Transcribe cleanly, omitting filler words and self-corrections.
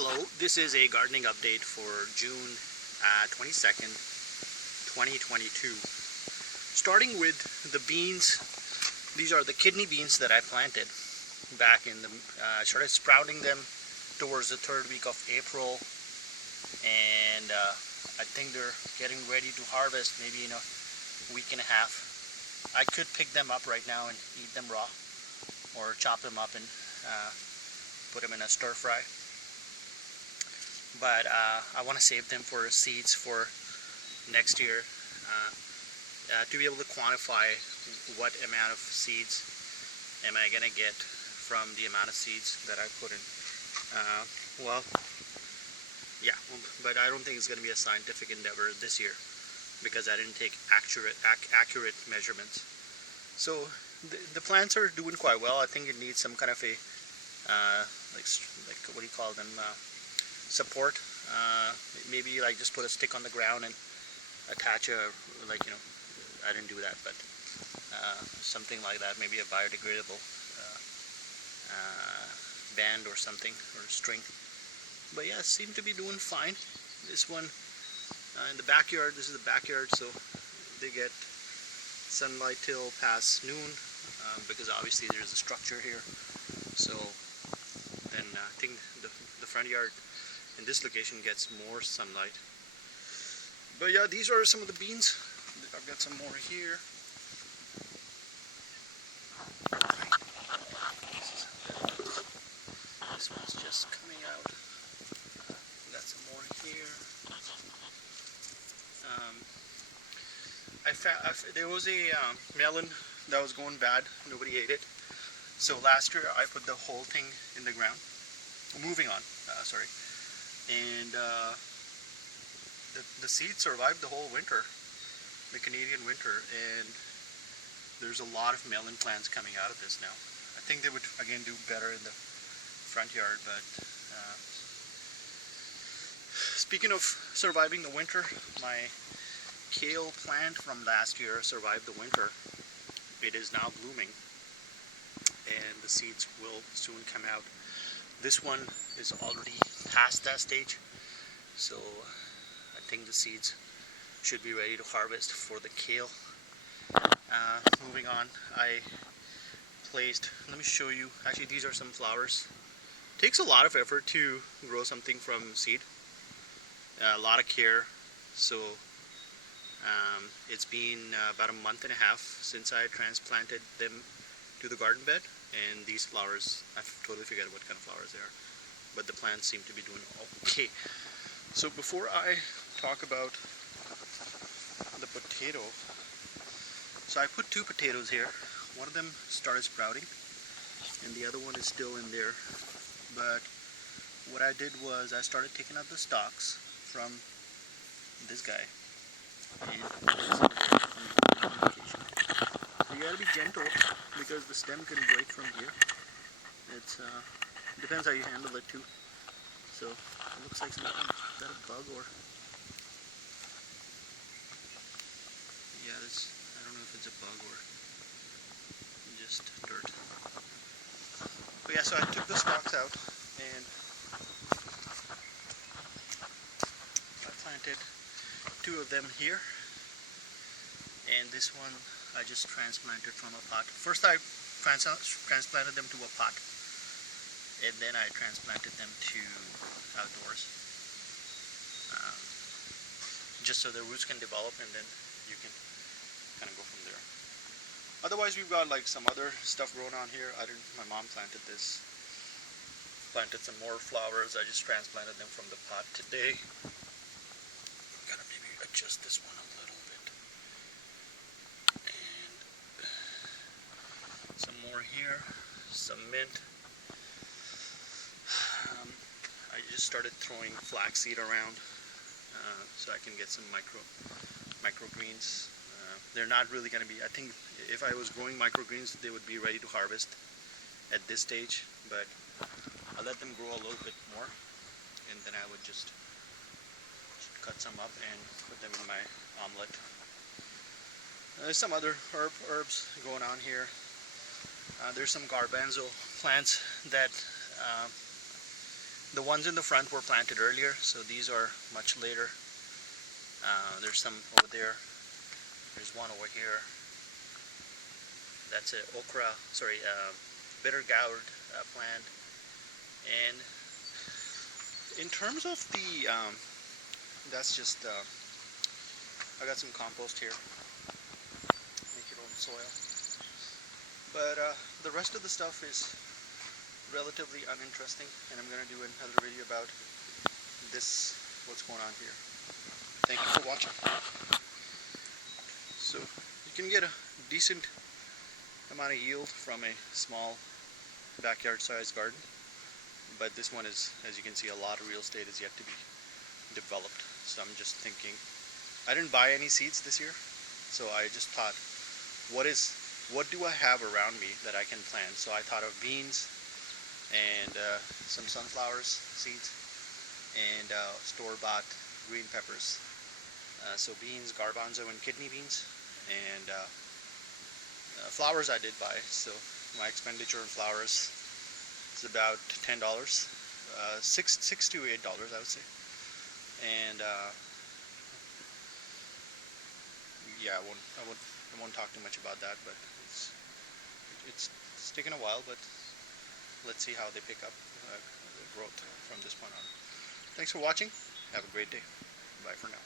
Hello, this is a gardening update for June 22nd, 2022. Starting with the beans, these are the kidney beans that I planted back in the, started sprouting them towards the third week of April, and I think they're getting ready to harvest maybe in a week and a half. I could pick them up right now and eat them raw, or chop them up and put them in a stir fry. But I want to save them for seeds for next year, to be able to quantify what amount of seeds am I going to get from the amount of seeds that I put in. But I don't think it's going to be a scientific endeavor this year because I didn't take accurate measurements. So the plants are doing quite well. I think it needs some kind of a like what do you call them, support. Maybe like just put a stick on the ground and attach a, I didn't do that, but something like that, maybe a biodegradable band or something, or string. But yeah, seem to be doing fine. This one in the backyard, this is the backyard, so they get sunlight till past noon, because obviously there's a structure here. So then I think the front yard in this location gets more sunlight. But yeah, these are some of the beans. I've got some more here. This one's just coming out. Got some more here. There was a melon that was going bad. Nobody ate it. So last year I put the whole thing in the ground. Moving on, sorry. And the seed survived the whole winter, the Canadian winter, and there's a lot of melon plants coming out of this now. I think they would again do better in the front yard, but speaking of surviving the winter, my kale plant from last year survived the winter. It is now blooming, and the seeds will soon come out. This one is already past that stage, so I think the seeds should be ready to harvest for the kale. Moving on, I placed, let me show you, actually these are some flowers. It takes a lot of effort to grow something from seed, a lot of care, so it's been about a month and a half since I transplanted them to the garden bed. And these flowers, I totally forget what kind of flowers they are, but the plants seem to be doing okay. So before I talk about the potato, so I put two potatoes here. One of them started sprouting, and the other one is still in there. But what I did was I started taking out the stalks from this guy. And you gotta be gentle because the stem can break from here. It's depends how you handle it too. So it looks like something. Is that a bug or? Yeah, I don't know if it's a bug or just dirt. But yeah, so I took the stalks out and I planted two of them here, and this one I just transplanted from a pot. First I transplanted them to a pot, and then I transplanted them to outdoors, just so the roots can develop, and then you can kind of go from there. Otherwise we've got like some other stuff growing on here. My mom planted this. Planted some more flowers. I just transplanted them from the pot today. Gotta maybe adjust this one a little bit. Some more here, some mint. I just started throwing flaxseed around so I can get some microgreens. They're not really going to be, I think if I was growing microgreens they would be ready to harvest at this stage, but I'll let them grow a little bit more, and then I would just cut some up and put them in my omelet. There's some other herbs going on here. There's some garbanzo plants that The ones in the front were planted earlier, so these are much later. There's some over there. There's one over here. That's a bitter gourd plant. And in terms of the, that's just, I got some compost here. Make your own soil. But the rest of the stuff is relatively uninteresting, and I'm going to do another video about this, what's going on here. Thank you for watching. So you can get a decent amount of yield from a small backyard sized garden, but this one is, as you can see, a lot of real estate is yet to be developed. So I'm just thinking, I didn't buy any seeds this year, so I just thought, what do I have around me that I can plant? So I thought of beans and some sunflowers seeds and store-bought green peppers. So beans, garbanzo, and kidney beans, and flowers I did buy. So my expenditure in flowers is about $10, $6 to $8, I would say. And yeah, I won't talk too much about that, but it's taken a while, but let's see how they pick up the growth from this point on. Thanks for watching. Have a great day. Bye for now.